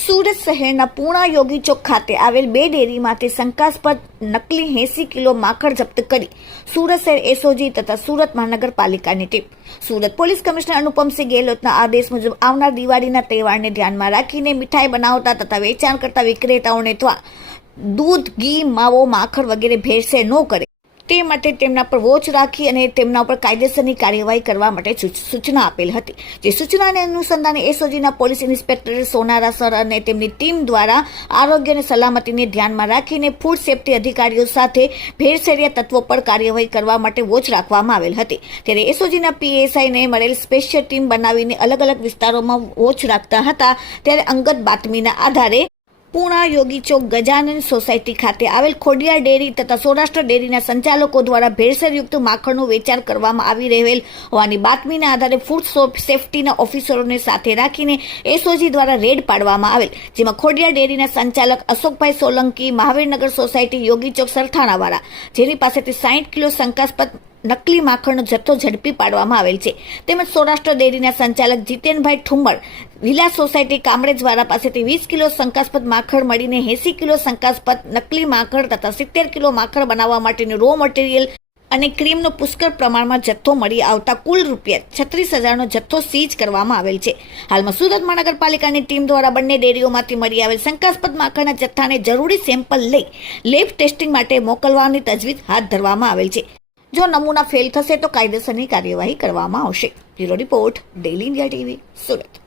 સુરત શહેરના પૂણા યોગી ચોક ખાતે આવેલ બે ડેરીમાંથી શંકાસ્પદ નકલી એંસી કિલો માખણ જપ્ત કરી સુરત શહેર એસઓજી તથા સુરત મહાનગરપાલિકાની team. Surat police commissioner Anupamsinh ગેહલોતના આદેશ મુજબ આવનાર દિવાળીના તહેવારને ધ્યાનમાં રાખીને મીઠાઈ બનાવતા તથા વેચાણ કરતા વિક્રેતાઓને અથવા દૂધ, ઘી, માવો, માખણ વગેરે ભેળસેળ ન કરે. તે માટે તેમના પર વોચ રાખી અને તેમના ઉપર કાયદેસરની કાર્યવાહી કરવા માટે સૂચના આપેલ હતી. જે સૂચનાને અનુસંધાને એસઓજીના પોલીસ ઇન્સ્પેક્ટર સોનારા સર અને તેમની ટીમ દ્વારા આરોગ્ય અને સલામતીને ધ્યાનમાં રાખીને ફૂડ સેફ્ટી અધિકારીઓ સાથે ભેળસેળિયા તત્વો પર કાર્યવાહી કરવા માટે વોચ રાખવામાં આવેલ હતી. ત્યારે એસઓજીના પીએસઆઈને મળેલ સ્પેશિયલ ટીમ બનાવીને અલગ અલગ વિસ્તારોમાં વોચ રાખતા હતા. ત્યારે અંગત બાતમીના આધારે પૂણા યોગી ચોક ગજાનન સોસાયટી ખાતે આવેલ ખોડિયાર ડેરી તથા સૌરાષ્ટ્ર ડેરીના સંચાલકો દ્વારા ભેળસેળયુક્ત માખણનું વેચાણ કરવામાં આવી રહેલ હોવાની બાતમીના આધારે ફૂડ સેફ્ટીના ઓફિસરોને સાથે રાખીને એસઓજી દ્વારા રેડ પાડવામાં આવેલ, જેમાં ખોડિયા ડેરીના સંચાલક અશોકભાઈ સોલંકી, મહાવીરનગર સોસાયટી યોગી ચોક સરથાણાવાળા, જેની પાસેથી સાહીઠ કિલો શંકાસ્પદ નકલી માખણનો જથ્થો ઝડપી પાડવામાં આવેલ છે. તેમજ સૌરાષ્ટ્ર ડેરીના સંચાલક જીતેનભાઈ ઠુંબર વિલા સોસાયટી કામરેજવાળા પાસેથી વીસ કિલો શંકાસ્પદ માખણ મળીને એસી કિલો શંકાસ્પદ નકલી માખણ તથા સિત્તેર કિલો માખણ બનાવવા માટેનું રો મટીરિયલ અને ક્રીમનો પુષ્કળ પ્રમાણમાં જથ્થો મળી આવતા કુલ રૂપિયા છત્રીસ હજારનો જથ્થો સીઝ કરવામાં આવેલ છે. હાલમાં સુરત મહાનગરપાલિકાની ટીમ દ્વારા બંને ડેરીઓમાંથી મળી આવેલ શંકાસ્પદ માખણના જથ્થાને જરૂરી સેમ્પલ લઈ લેબ ટેસ્ટિંગ માટે મોકલવાની તજવીજ હાથ ધરવામાં આવેલ છે. જો નમૂના ફેલ થશે તો કાયદેસરની કાર્યવાહી કરવામાં આવશે. Bureau report daily India TV, Surat.